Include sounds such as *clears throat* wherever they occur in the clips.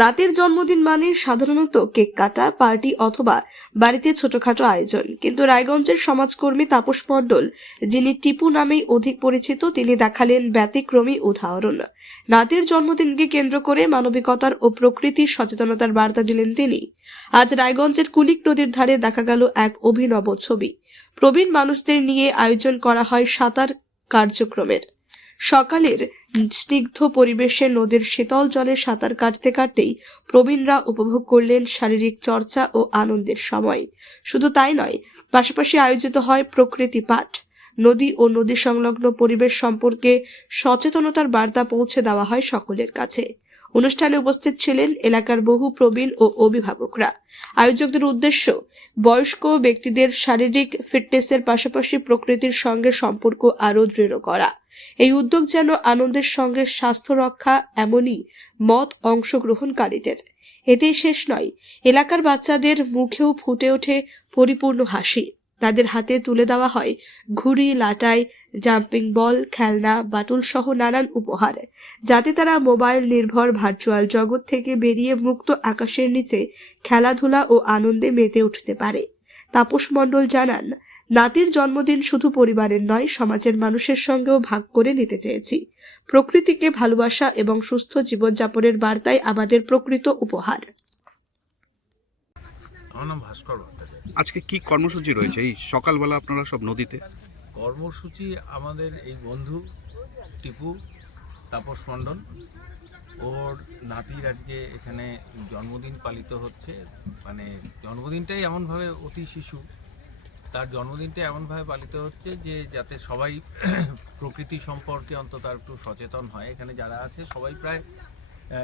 নাতির জন্মদিন মানে সাধারণত কেক কাটা, পার্টি অথবা বাড়িতে ছোটখাটো আয়োজন। কিন্তু রায়গঞ্জের সমাজকর্মী তাপস মণ্ডল, যিনি টিপু নামেই অধিক পরিচিত, তিনি দেখালেন ব্যতিক্রমী উদাহরণ। নাতির জন্মদিনকে কেন্দ্র করে মানবিকতার ও প্রকৃতির সচেতনতার বার্তা দিলেন তিনি। আজ রায়গঞ্জের কুলিক নদীর ধারে দেখা গেল এক অভিনব ছবি। প্রবীণ মানুষদের নিয়ে আয়োজন করা হয় সাঁতার কার্যক্রমের। সকালের স্নিগ্ধ পরিবেশে নদীর শীতল জলে সাঁতার কাটতে কাটতেই প্রবীণরা উপভোগ করলেন শারীরিক চর্চা ও আনন্দের সময়। শুধু তাই নয়, পাশাপাশি আয়োজিত হয় প্রকৃতি পাঠ। নদী ও নদী সংলগ্ন পরিবেশ সম্পর্কে সচেতনতার বার্তা পৌঁছে দেওয়া হয় সকলের কাছে। অনুষ্ঠানে উপস্থিত ছিলেন এলাকার বহু প্রবীণ ও অভিভাবকরা। আয়োজকদের উদ্দেশ্য, বয়স্ক ব্যক্তিদের শারীরিক ফিটনেসের পাশাপাশি প্রকৃতির সঙ্গে সম্পর্ক আরও দৃঢ় করা। এই উদ্যোগ যেন আনন্দের সঙ্গে স্বাস্থ্য রক্ষা এমনই মত অংশগ্রহণকারীদের। এতেই শেষ নয়, এলাকার বাচ্চাদের মুখেও ফুটে ওঠে পরিপূর্ণ হাসি। তাদের হাতে তুলে দেওয়া হয়। ঘুড়ি, লাটাই জাম্পিং বল খেলনা, বাটুল সহ নানান উপহার। যাতে তারা মোবাইল নির্ভর ভার্চুয়াল জগৎ থেকে বেরিয়ে মুক্ত আকাশের নিচে খেলাধুলা ও আনন্দে মেতে উঠতে পারে। তাপস মণ্ডল জানান, নাতির জন্মদিন শুধু পরিবারের নয়, সমাজের মানুষের সঙ্গেও ভাগ করে নিতে চেয়েছি। প্রকৃতিকে ভালোবাসা এবং সুস্থ জীবনযাপনের বার্তায় আমাদের প্রকৃত উপহার। আমার নাম ভাস্কর আজকে কি কর্মসূচি রয়েছে? এই সকালবেলা আপনারা সব নদীতে? কর্মসূচি আমাদের এই বন্ধু, টিপু, তাপস মণ্ডল, ওর নাতির আজকে এখানে জন্মদিন পালিত হচ্ছে। মানে জন্মদিনটাই এমনভাবে অতি শিশু। তার জন্মদিনটা এমনভাবে পালিত হচ্ছে যে, যাতে সবাই *clears throat* প্রকৃতি সম্পর্কে অন্তত একটু সচেতন হয়। এখানে যারা আছে, সবাই প্রায়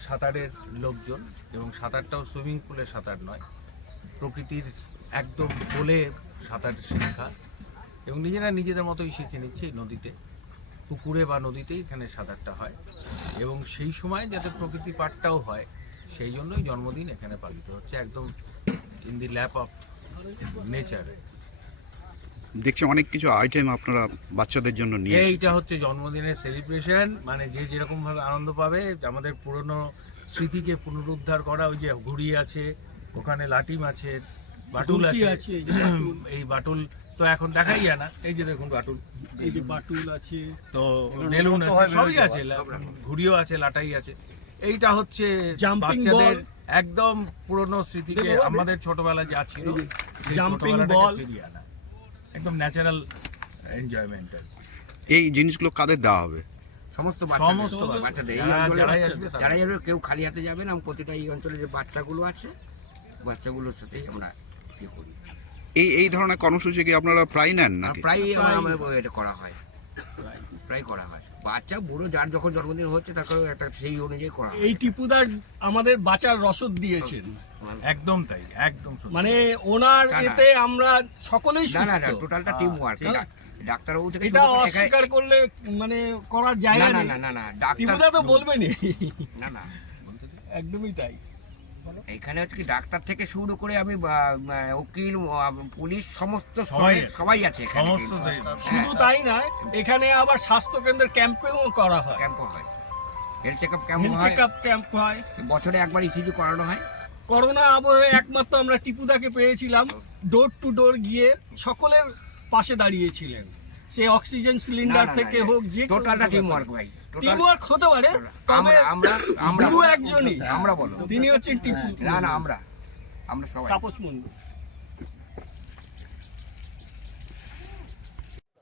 সাঁতারের লোকজন এবং সাঁতারটাও সুইমিং পুলে সাঁতার নয়। প্রকৃতির একদম কোলে সাঁতার শেখা এবং নিজেরা নিজেদের মতোই শিখে নিচ্ছে এই নদীতে পুকুরে বা নদীতেই এখানে সাঁতারটা হয় এবং সেই সময় যাতে প্রকৃতি পাঠটাও হয় সেই জন্যই জন্মদিন এখানে পালিত হচ্ছে একদম ইন দি ল্যাপ অফ নেচারে দেখছি অনেক কিছু আইটেম আপনারা বাচ্চাদের জন্য নিয়ে এইটা হচ্ছে জন্মদিনের সেলিব্রেশন মানে যে যেরকম ভাবে আনন্দ পাবে আমাদের পুরনো স্মৃতিকে পুনরুদ্ধার করা ওই যে ঘুড়ি আছে ওখানে লাটিম আছে বাটুল আছে। *clears throat* এই বাটুল। তো এখন দেখাই যায় না। এই যে দেখুন বাটুল। এই যে বাটুল আছে। তো বেলুন আছে সবই আছে ঘুড়িও আছে লাটাই আছে। এইটা হচ্ছে বাচ্চাদের একদম পুরনো স্মৃতিকে। আমাদের ছোটবেলা যা ছিল। ফিরিয়ে আনা। একদম ন্যাচারাল এনজয়মেন্ট এই জিনিসগুলো কাদের দেওয়া হবে? সমস্ত সমস্ত বাচ্চাদের এই যারা- অঞ্চলে যারাই যারা যাবে কেউ খালি হাতে যাবে না প্রতিটা এই অঞ্চলে যে বাচ্চাগুলো আছে বাচ্চাগুলোর সাথেই আমরা করি। এই এই ধরনের কর্মসূচি কি আপনারা প্রায় নেন না নাকি? প্রায়ই আমরা আমরা এটা করা হয়। প্রায় করা হয়। বাচ্চা বুড়ো যার যখন জন্মদিন হচ্ছে তাকে একটা সেই অনুযায়ী করা এই টিপুদার আমাদের বাঁচার রসদ দিয়েছেন। একদম তাই একদম মানে ওনার। এতে আমরা সকলেই না না টোটালটা টিম ওয়ার্ক হ্যাঁ। ডাক্তারবাবু থেকে এটা অস্বীকার করলে মানে করার জায়গা না না না না ডাক্তার টিপুদা তো বলবেনই। না না। একদমই তাই। এখানে হচ্ছে কি ডাক্তার থেকে শুরু করে আমি উকিল পুলিশ সমস্ত সবাই আছে। এখানে। তাই। শুধু তাই নয় এখানে আবার স্বাস্থ্য কেন্দ্রের ক্যাম্পেও করা হয়। ক্যাম্প হয়। হেলথ চেক আপ ক্যাম্প হয়। চেক আপ ক্যাম্প হয়। বছরে একবার ইসিজি করানো হয়। করোনা আবহে একমাত্র আমরা টিপুদাকে পেয়েছিলাম ডোর টু ডোর গিয়ে সকলের পাশে দাঁড়িয়েছিলেন। সে অক্সিজেন সিলিন্ডার থেকে হোক যে টোটালটা টিম ওয়ার্ক ভাই টিম ওয়ার্ক হতে পারে তবে আমরা আমরা গুরু একজনই। আমরা বলো। তিনি হচ্ছেন টিপু। না না আমরা আমরা সবাই। তাপস মন্ডল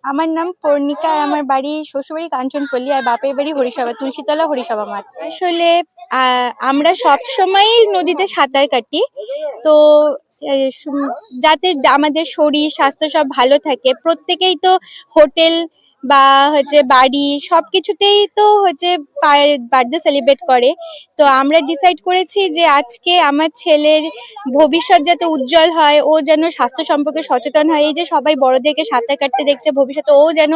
আমার নাম পর্ণিকা আর আমার বাড়ি শ্বশুরবাড়ি কাঞ্চনপল্লী আর বাপের বাড়ি হরিসভা তুলসীতলা হরিসভা মাঠ। আসলে আহ, আমরা সব সময় নদীতে সাঁতার কাটি। তো যাতে আমাদের শরীর স্বাস্থ্য সব ভালো থাকে। প্রত্যেকেই তো হোটেল বা হচ্ছে বাড়ি সব কিছুতেই তো হচ্ছে বার্থডে সেলিব্রেট করে। তো আমরা ডিসাইড করেছি যে আজকে আমার ছেলের ভবিষ্যৎ যাতে উজ্জ্বল হয়, ও যেন স্বাস্থ্য সম্পর্কে সচেতন হয়। এই যে সবাই বড়দেরকে সাঁতার কাটতে দেখছে, ভবিষ্যতে ও যেন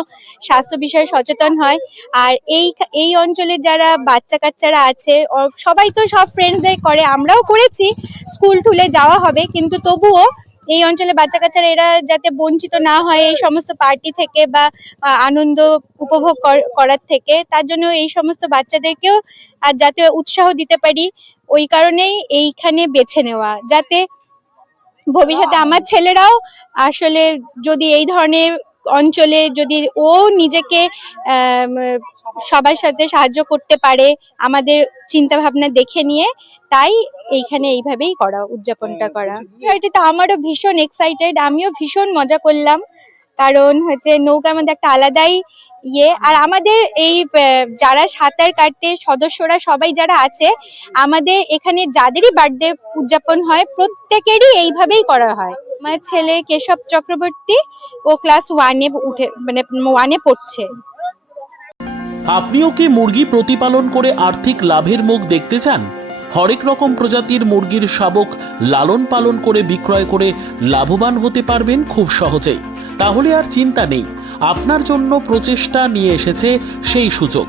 স্বাস্থ্য বিষয়ে সচেতন হয়। আর এই এই অঞ্চলে যারা বাচ্চা কাচ্চারা আছে সবাই তো সব ফ্রেন্ডসদের করে। আমরাও করেছি স্কুল টুলে যাওয়া হবে, কিন্তু তবুও এই অঞ্চলে বাচ্চা কাচ্চারা এরা যাতে বঞ্চিত না হয় এই সমস্ত পার্টি থেকে বা আনন্দ উপভোগ কর- করার থেকে, তার জন্য এই সমস্ত বাচ্চাদেরকেও আর যাতে উৎসাহ দিতে পারি, ওই কারণেই এইখানে বেছে নেওয়া। যাতে ভবিষ্যতে আমার ছেলেরাও আসলে যদি এই ধরনের অঞ্চলে যদি ও নিজেকে সবার সাথে সাহায্য করতে পারে আমাদের চিন্তা ভাবনা দেখে নিয়ে তাই এইখানে এইভাবেই করা উদযাপনটা করা। তো আমারও ভীষণ এক্সাইটেড আমিও ভীষণ মজা করলাম। কারণ হচ্ছে নৌকার মধ্যে একটা আলাদাই ইয়ে। আর আমাদের এই যারা সাঁতার কাটতে সদস্যরা সবাই যারা আছে আমাদের এখানে যাদেরই বার্থডে উদযাপন হয় প্রত্যেকেরই এইভাবেই করা হয়। আমার ছেলে কেশব চক্রবর্তী ও ক্লাস ওয়ানে উঠে মানে ওয়ানে পড়ছে। আপনিও কি মুরগি প্রতিপালন করে আর্থিক লাভের মুখ দেখতে চান? হরেক রকম প্রজাতির মুরগির শাবক লালন পালন করে বিক্রয় করে লাভবান হতে পারবেন খুব সহজেই। তাহলে আর চিন্তা নেই, আপনার জন্য প্রচেষ্টা নিয়ে এসেছে সেই সুযোগ।